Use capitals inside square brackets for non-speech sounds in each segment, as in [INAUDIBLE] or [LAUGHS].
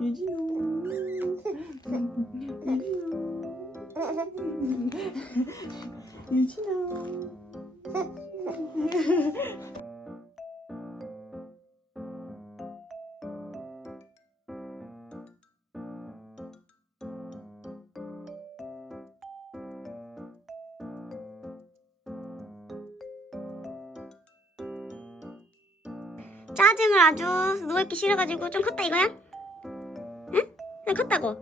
유진호. 유진호. 유진호. 아주 누워있기 싫어가지고 좀 컸다 이거야? 응? 좀 컸다고?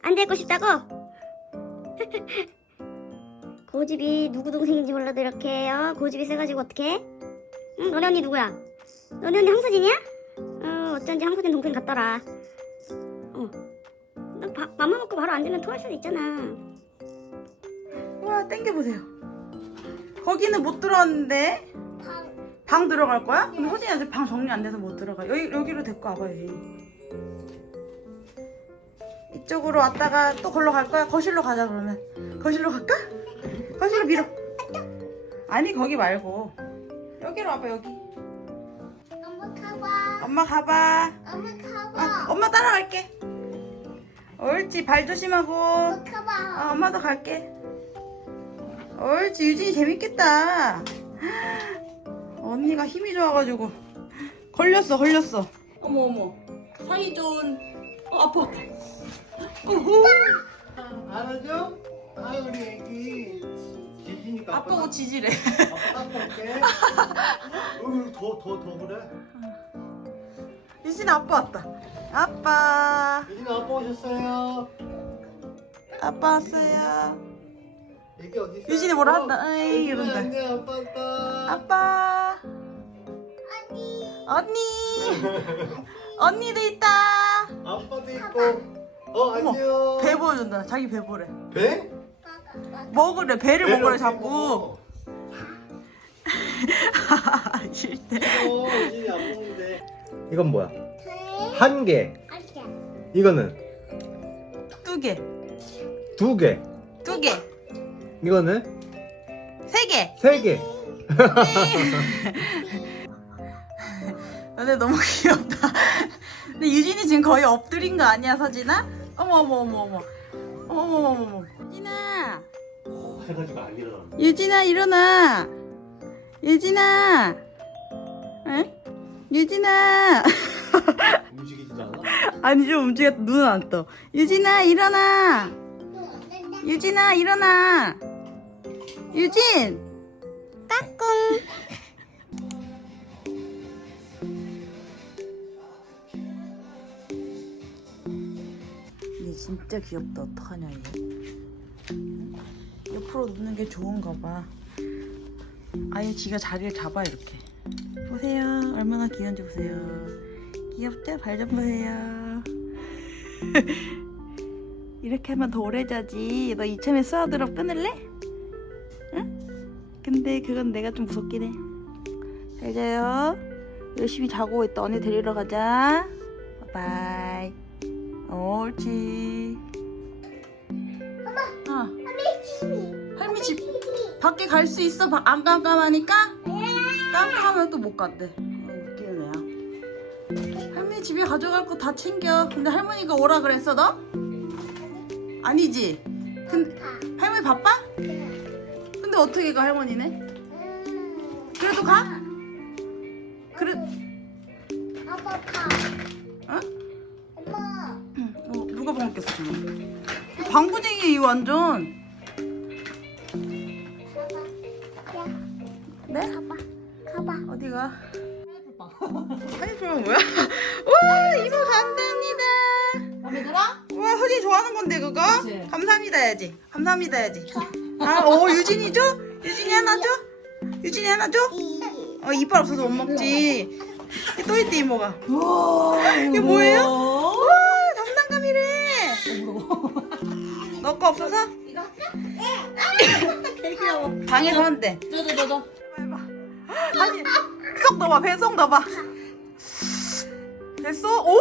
안 데리고 싶다고? [LAUGHS] 고집이 누구 동생인지 몰라도 이렇게 어? 고집이 세가지고 어떡해? 응? 너네 언니 누구야? 너네 언니 황서진이야? 어 어쩐지 황서진 동생 같더라 어. 너 밥, 맘만 먹고 바로 앉으면 토할 수도 있잖아 와 땡겨보세요. 거기는 못 들어왔는데 방 들어갈 거야? 근데 호진이 아직 방 정리 안 돼서 못 들어가. 여기 여기로 데리고 와봐야지. 이쪽으로 왔다가 또 걸로 갈 거야? 거실로 가자 그러면. 거실로 갈까? 거실로 밀어. 아니 거기 말고 여기로 와봐 여기. 엄마 가봐 엄마 가봐. 엄마 아, 엄마 따라갈게. 옳지 발 조심하고. 가봐 아, 엄마도 갈게. 옳지, 유진이 재밌겠다. 언니가 힘이 좋아가지고. 걸렸어, 걸렸어. 어머, 어머. 사이 좋은. 어, 아파. 어후. 안아줘? 아 우리 애기 지지니까 아빠고 지지래. 아빠 닦아올게 어, 더더 더 그래? 유진이 아빠 왔다. 아빠. 유진아 아빠 오셨어요 아빠 왔어요. 애기 어디 있어? 유진이 뭐라 한다. 에이, 이런다. 안돼 아빠 왔다 아빠. 언니. [LAUGHS] 언니도 있다. 아빠도 있고 어 어머, 안녕 배 보여준다. 자기 배 보래. 배? 먹으래. 배를 배를 먹으래, 어떻게 자꾸. 먹어? [LAUGHS] 싫대. 어 유진이 안 먹는데 이건 뭐야? 한 개 이거는 두 개. 두 개 두 개. 이거는 세 개. 세 개 근데 너무 귀엽다. 근데 유진이 지금 거의 엎드린 거 아니야, 서진아? 어머, 어머, 어머, 어머. 어머, 어머, 어머, 어머. 유진아. 해가지고 안 일어나 유진아, 일어나. 유진아. 응? 유진아. 움직이지도 않아? 아니, 좀 움직였다. 눈은 안 떠. 유진아, 일어나. 유진아, 일어나. 유진. 까꿍 얘 진짜 귀엽다. 어떡하냐, 이거. 옆으로 눕는 게 좋은가 봐. 아예 지가 자리를 잡아, 이렇게. 보세요. 얼마나 귀여운지 보세요. 귀엽죠? 발 좀 보세요. [LAUGHS] 이렇게 하면 더 오래 자지. 너 이참에 스와드로 끊을래? 응? 근데 그건 내가 좀 무섭긴 해. 잘 자요. 열심히 자고 있다. 언니 데리러 가자. 바이바이. 옳지. 엄마. 어. 할미 집 밖에 갈 수 있어? 바- 안 깜깜하니까? 깜깜하면 또못 간대. 어, 애야. 할머니 집에 가져갈 거 다 챙겨. 근데 할머니가 오라 그랬어 너? 아니지. 근데 할머니 바빠? 근데 어떻게 가 할머니네? 그래도 가? 그래. 아빠 가 어? 엄마 응. 어, 누가 먹겠어 지금? 방구쟁이 이 완전. 네? 가봐 가봐 어디가? 파인애플 뭐야? 와 이모 감사합니다. 마음에 들어? 와 허지 좋아하는 건데 그거? 그치. 감사합니다 해야지. 감사합니다 해야지. 아, 어 유진이 줘? 유진이 하나 줘? 유진이 하나 줘? 어 이빨 없어서 못 먹지. 또 있대 이모가. 우와, 이게 뭐예요? 와 담당감이래. 너 거 없어서? 되게 귀여워. [LAUGHS] 방에서 한대. 너도 너도. 해봐. 아니 쏙 넣어봐 배쏙 넣어봐. 됐어? 오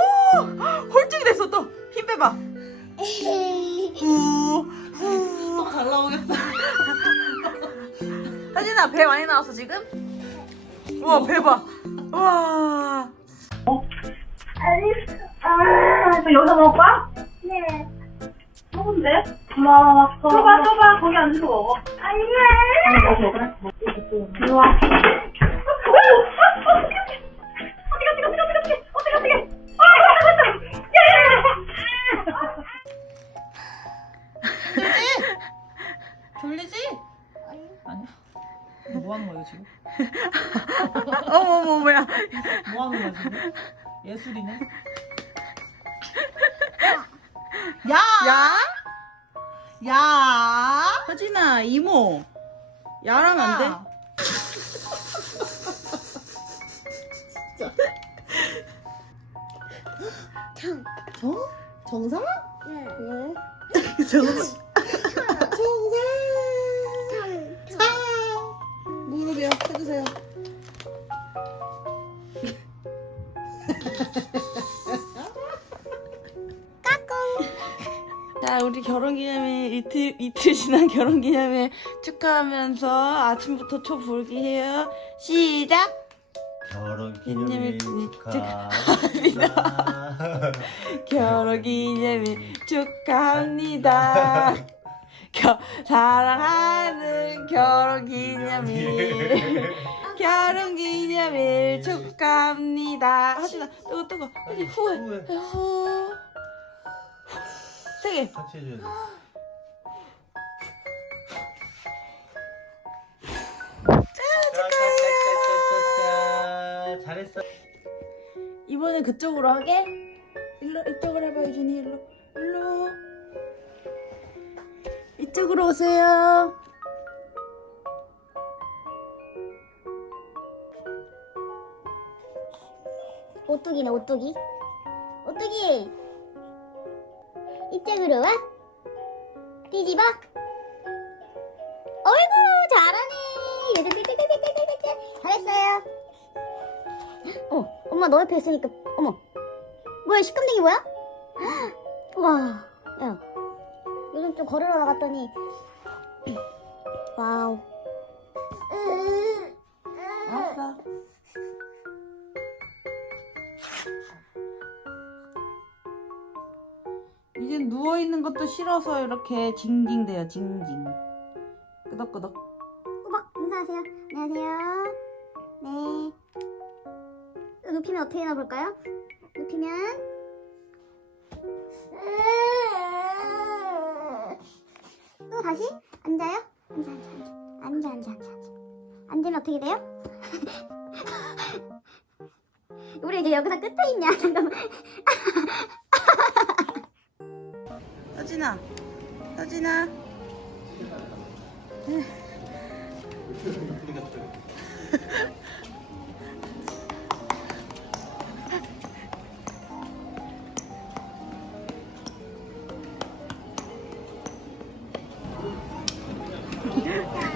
홀쭉이 됐어 또 힘 빼봐. 후. 후. 잘 나오겠어. [LAUGHS] 사진아 배 많이 나왔어 지금? 우와 배 봐. 우와. 아니 아 여기서 먹을 거야? 네. 먹으면 돼. 고마워. 줘봐, 줘봐. 거기 앉아서 먹어. 아니, 왜? 먹어, 그래. 이리 와. 오! 어떻게, 어떻게, 어떻게, 어떻게, 어떻게, 어떻게. 아, 졸리지? 거야 지금? 어머 어머 뭐야? 뭐 하는 거야 지금? 예술이네. 야! 야? 야! 서진아 이모. 야라면 안 돼? 정? 정상? 자, 우리 결혼기념일 이틀 이틀 지난 결혼기념일 축하하면서 아침부터 초 불기 해요. 시작. 결혼 기념일 기념일 축하합니다. [LAUGHS] 결혼기념일 축하합니다. [LAUGHS] 겨, 사랑하는 결혼기념일. [LAUGHS] 결혼 기념일 축하합니다. 하진아, 뜨거 뜨거. 하진 후회. 후회. 후. 세게. 같이 해줘야 돼. 짜자자자자자. 잘했어. 이번엔 그쪽으로 하게? 일로 이쪽으로 해봐 유진이 일로 일로 이쪽으로 오세요 오뚜기네 오뚜기. 오뚜기. 이쪽으로 와. 뒤집어. 어이구 잘하네. 잘했어요. 어 엄마 너 옆에 있으니까 어머. 뭐야 시큼둥이 뭐야? 와 야, 요즘 좀 걸으러 나갔더니. 와우 누워있는 것도 싫어서 이렇게 징징대요 징징 끄덕끄덕 꼬박 인사하세요. 안녕하세요. 네. 또 눕히면 어떻게 나 볼까요? 눕히면 또 다시 앉아요. 앉아 앉아 앉아 앉아 앉아 앉아. 앉으면 어떻게 돼요? [LAUGHS] 우리 이제 여기서 끝에 있냐? [LAUGHS] 잠깐만. 서진아. 서진아. [LAUGHS]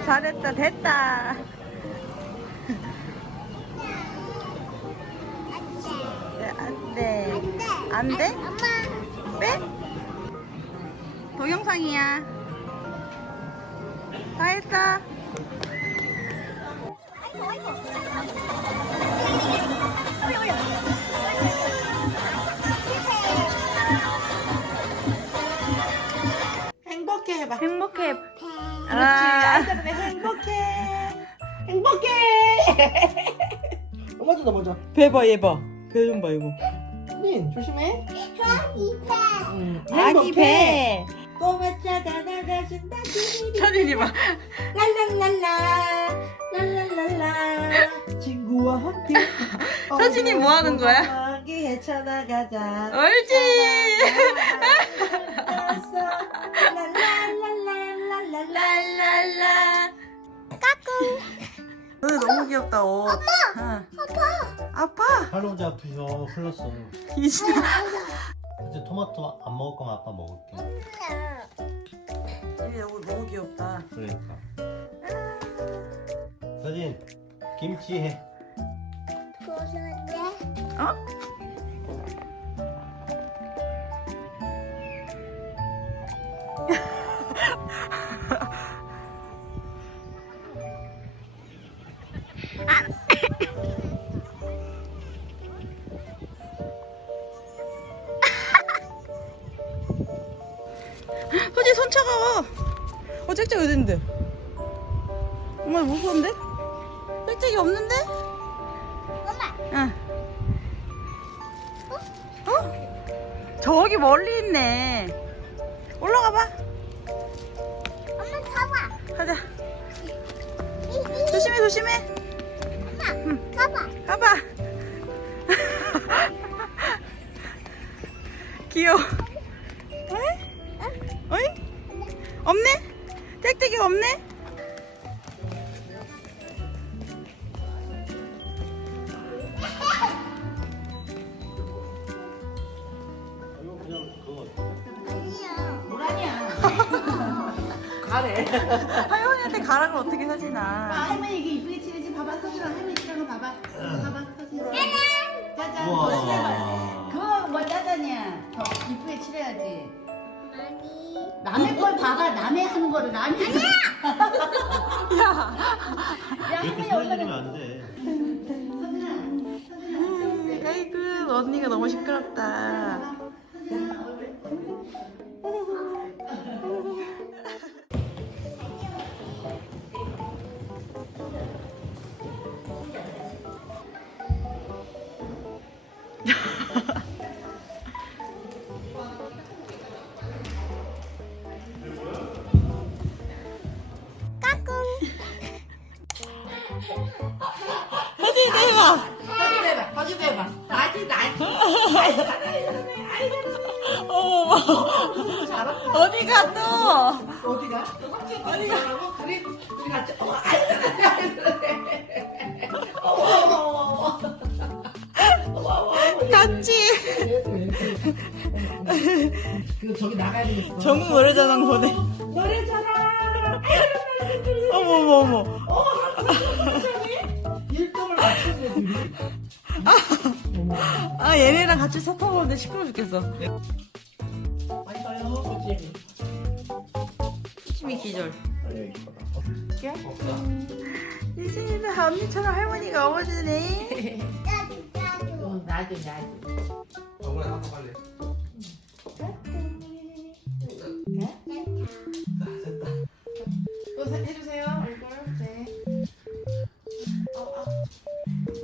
잘했다 됐다. 네, 안돼. 안돼. 빼? 동영상이야. 다 했어. 행복해 해봐. 행복해. 그렇지. 아. 아이들은 행복해. 행복해. [LAUGHS] 어, 먼저 너 먼저. 배 봐, 얘 봐. 배 좀 봐, 이거. 민, 조심해. 응. 아기 배. 꼬마차 가 나가신다. 서진이 봐. 랄랄랄라. 랄랄랄라. 친구와 함께. [LAUGHS] 서진이 뭐 하는 거야? 어머하게 헤쳐나가자. 옳지. 랄랄랄랄랄랄랄라. 랄랄라. 까꿍. 너무 귀엽다 옷. 아빠. 아빠. 아빠. 할아버지 아프셔. 흘렀어. 이진아. 이제 토마토 안 먹을 거면 아빠 먹을게. 너무 너무 귀엽다. 그러니까. 서진 김치 해. 짝짝이 어딨는데? 엄마 무서운데? 짝짝이 없는데? 엄마. 응. 어? 저기 멀리 있네. 올라가 봐. 엄마 가봐. 가자. 조심해, 조심해. 가래. 할머니한테 가라고 어떻게 사지나. 할머니 이게 이쁘게 치르지 봐봐 서준아 할머니 치는 거 봐봐 봐봐 서준아 짜잔 우와. 그거 뭐 짜잔이야 더 이쁘게 칠해야지 아니. 남의 걸 봐봐 남의 하는 거를 남이 아니야 [LAUGHS] 야. 야 이렇게 할머니 소리 지르면 얼마나 안 돼. 서준아 서준아 아이고, 언니가 너무 시끄럽다. 어머 어머 같이. 그 저기 나가야 되겠어 전국 노래자랑 보내. 노래잖아 어머, 어머, 어머. 일점을 맞추는 애들이 아, 얘네랑 같이 사 타보는데 시끄러워 죽겠어. 많이 가요 그치? 수치미 기절. 유진이도 언니처럼 할머니가 업어주네. [LAUGHS] 어, 나도 나도 정말 한번 빨리. 또 사- 해주세요 얼굴 네 어, 아.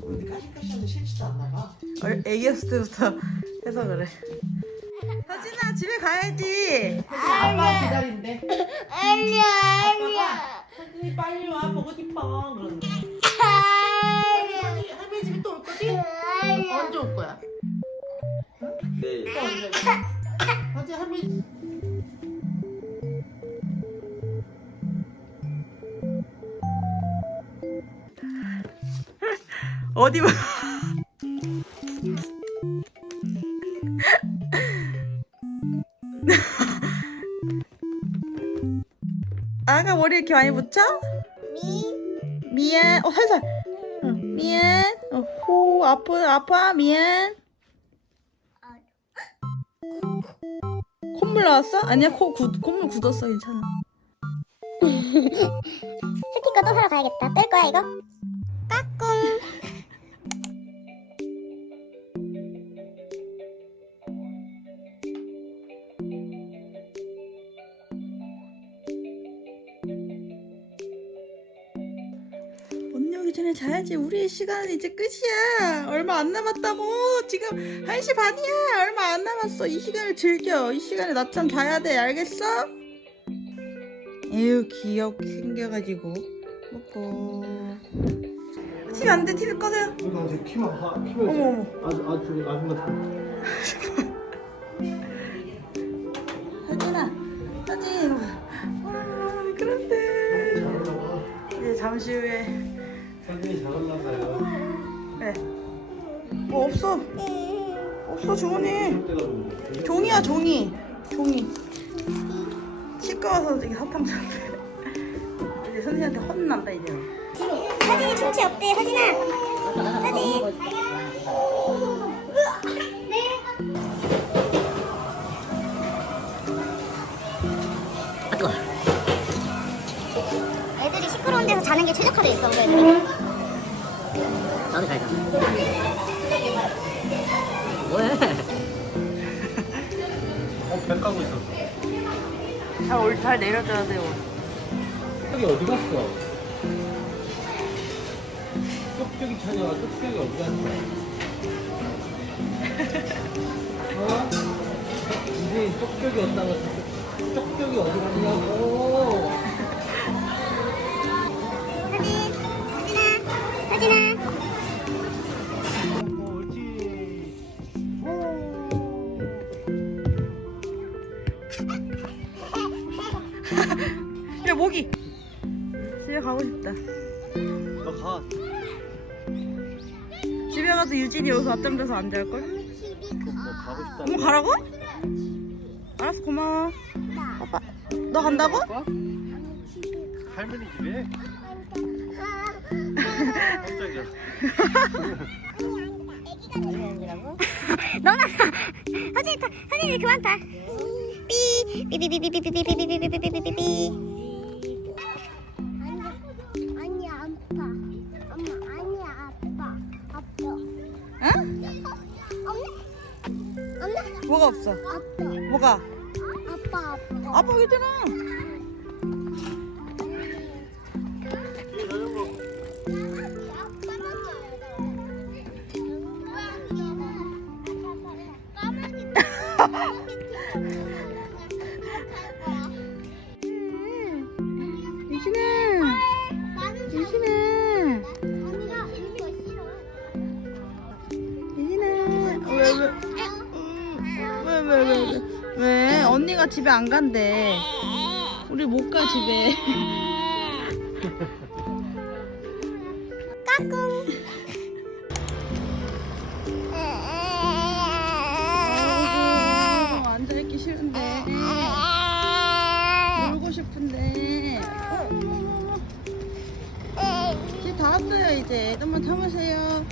근데 까실까실한데 않나 봐 어, 애기였을 때부터 해서 그래. 서진아, 집에 가야지. 아빠 기다린대 알려 아빠가 선생님 빨리 와 보고 싶어 그러는데 할머니 할머니 집에 또 올 거지? 언제 올 거야? 네. 또 언제 올 거야? 어제 할머니 어디 봐. 아가 머리 이렇게 많이 붙여? 미. 미안. 어, 살살. 어, 미안. 어, 호, 아파, 아파, 미안. 콧물 나왔어? 아니야, 코 굳, 콧물 굳었어, 괜찮아. [LAUGHS] 스티커 또 사러 가야겠다. 뗄 거야 이거? 까꿍. 전에 자야지. 우리의 시간은 이제 끝이야. 얼마 안 남았다고. 지금 1시 반이야. 얼마 안 남았어. 이 시간을 즐겨. 이 시간에 낮잠 자야 돼. 알겠어? 에휴, 귀엽게 생겨가지고. 먹고. TV 안 돼. TV 꺼세요. 이거 이제 키만 하 키면 어머, 어머. 아주 아주 아줌마 같은. 서진아. 서진. 와, 그런데. 이제 잠시 후에. 네. 뭐 없어. 없어. 때가 좀. 종이야 종이 종이 치과 와서 이게 사탕 샀대 이제 선생님한테 혼난다 이제 서진이 충치 없대 서진아. 서진. 애들이 시끄러운 데서 자는 게 최적화돼 있어 우리 애들은. 어, 배 까고 있었어. 잘, 올, 잘 내려줘야 돼요 쪽쪽이 어디 갔어? 쪽쪽이 찾아와 쪽쪽이 어디 갔어? 어? 이제 쪽쪽이 없다고 쪽쪽이 어디 갔냐고 유진이 여기서 앞장서서 앉아 할걸? 너 가고 싶다 엄마 가라고? 알았어 고마워 아빠 너 간다고? 할머니 집에? 깜짝이야 너나 사진 타 사진 그만 타 삐, 삐삐삐삐삐삐삐삐삐삐삐삐삐삐. 아니 뭐가 없어? 아파 뭐가? 아빠 아파 아빠 괜찮아 유진아 왜 왜 왜 왜? 언니가 집에 안 간대. 우리 못 가 집에. [LAUGHS] 아이고 앉아있기 싫은데. 놀고 싶은데. 집다 왔어요 이제. 좀만 참으세요.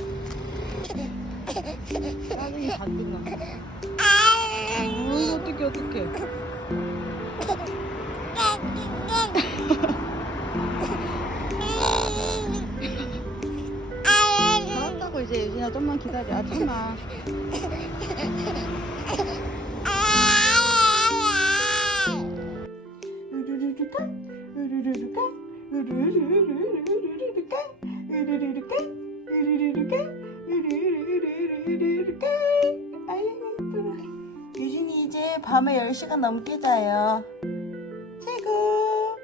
짜증이 잔뜩 나 어떡해 어떡해 다 왔다고 이제 유진아 좀만 기다려 아침마 10시간 넘게 자요. 최고!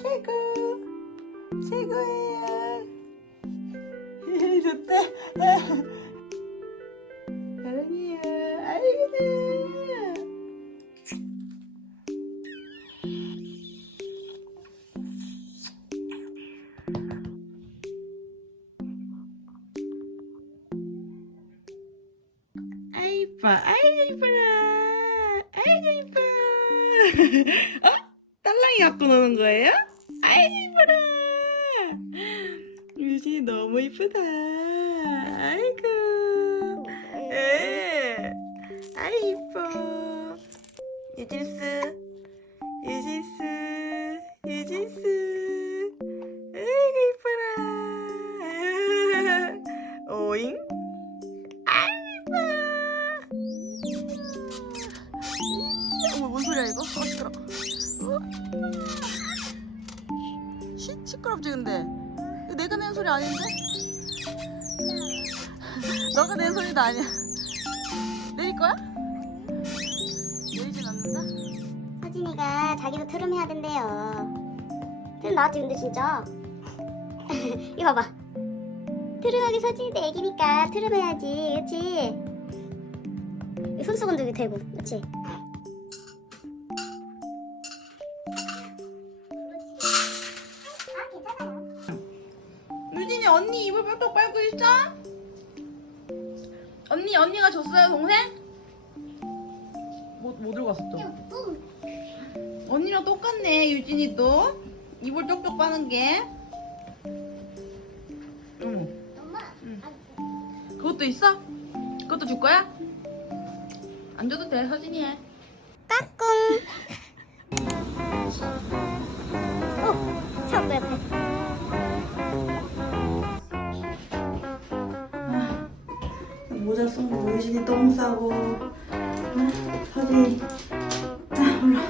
최고! 최고예요. [LAUGHS] 좋대 [LAUGHS] 사랑해요. 아이고 어? 딸랑이 갖고 노는 거예요? 아이고 이뻐라. 유진이 너무 이쁘다. 아이고. 에 아이 이뻐. 유진스 유진스 아닌데? 너가 낸 소리도 아니야. 내릴 거야? 내리진 않는다. 서진이가 자기도 트름 해야 된대요. 트름 나왔지 근데 진짜. [LAUGHS] 이거 봐봐. 트름하기 서진이도 애기니까 트름 해야지, 그렇지? 손수건도 대고, 그렇지? 언니 입을 빡빡 빨고 있어? 언니 언니가 줬어요 동생? 뭐, 뭐 들고 또? 언니랑 똑같네 유진이도 이불 쪽쪽 빠는 게 응. 그것도 있어? 그것도 줄 거야? 안 줘도 돼 서진이 해 까꿍. 어, 차도 옆에. 모자 쓰고 우진이 똥 싸고. 서진이 아 올라.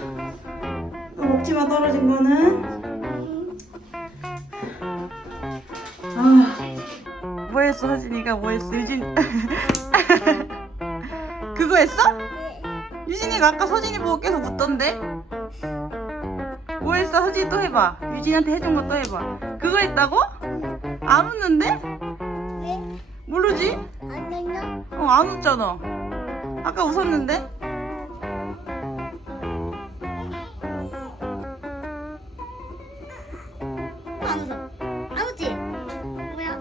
먹지마 떨어진 거는. 아. 뭐했어 서진이가? 뭐했어? 유진. [LAUGHS] 그거 했어? 유진이가 아까 서진이 보고 계속 웃던데? 뭐했어? 서진이 또 해봐. 유진한테 해준 거 또 해봐. 그거 했다고? 안 웃는데? 모르지? 어 안 웃잖아 아까 웃었는데? 안 웃어. 안 웃지? 뭐야?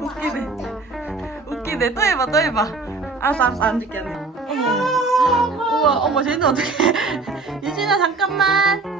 웃기네 웃기네 또 해봐 또 해봐 알았어 알았어 안 줄게. 어머 우와 어머 쟤는 어떡해. [LAUGHS] 유진아 잠깐만